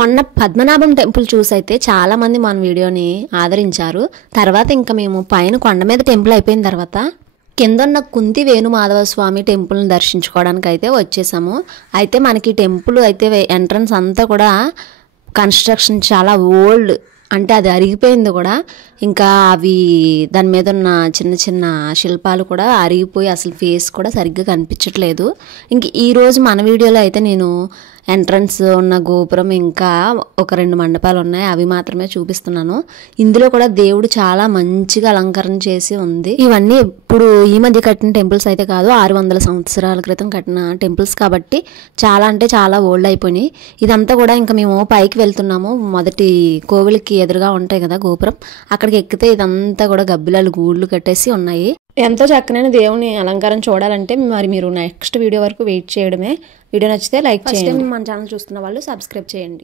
మొన్న పద్మనాభం టెంపుల్ చూసైతే చాలా మంది మన వీడియోని ఆదరించారు. తర్వాత ఇంకా మేము పైన కొండ మీద టెంపుల్ అయిపోయిన తర్వాత కిందన్న కుంతి వేణుమాధవ స్వామి టెంపుల్ని దర్శించుకోవడానికి అయితే వచ్చేసాము. అయితే మనకి టెంపుల్ అయితే ఎంట్రన్స్ అంతా కూడా కన్స్ట్రక్షన్ చాలా ఓల్డ్, అంటే అది అరిగిపోయింది కూడా. ఇంకా అవి దాని మీద ఉన్న చిన్న చిన్న శిల్పాలు కూడా అరిగిపోయి అసలు ఫేస్ కూడా సరిగ్గా కనిపించట్లేదు. ఇంక ఈరోజు మన వీడియోలో అయితే నేను ఎంట్రన్స్ ఉన్న గోపురం ఇంకా ఒక 2 మండపాలు ఉన్నాయి, అవి మాత్రమే చూపిస్తున్నాను. ఇందులో కూడా దేవుడు చాలా మంచిగా అలంకరణ చేసి ఉంది. ఇవన్నీ ఇప్పుడు ఈ మధ్య కట్టిన టెంపుల్స్ అయితే కాదు, 600 సంవత్సరాల క్రితం కట్టిన టెంపుల్స్ కాబట్టి చాలా అంటే చాలా ఓల్డ్ అయిపోయినాయి. ఇదంతా కూడా ఇంకా మేము పైకి వెళ్తున్నాము. మొదటి కోవిలికి ఎదురుగా ఉంటాయి కదా గోపురం, అక్కడికి ఎక్కితే ఇదంతా కూడా గబ్బిలాలు గూళ్ళు కట్టేసి ఉన్నాయి. ఎంతో చక్కనైన దేవుని అలంకారం చూడాలంటే మరి మీరు నెక్స్ట్ వీడియో వరకు వెయిట్ చేయడమే. వీడియో నచ్చితే లైక్ చేయండి. మన ఛానల్ చూస్తున్న వాళ్ళు సబ్స్క్రైబ్ చేయండి.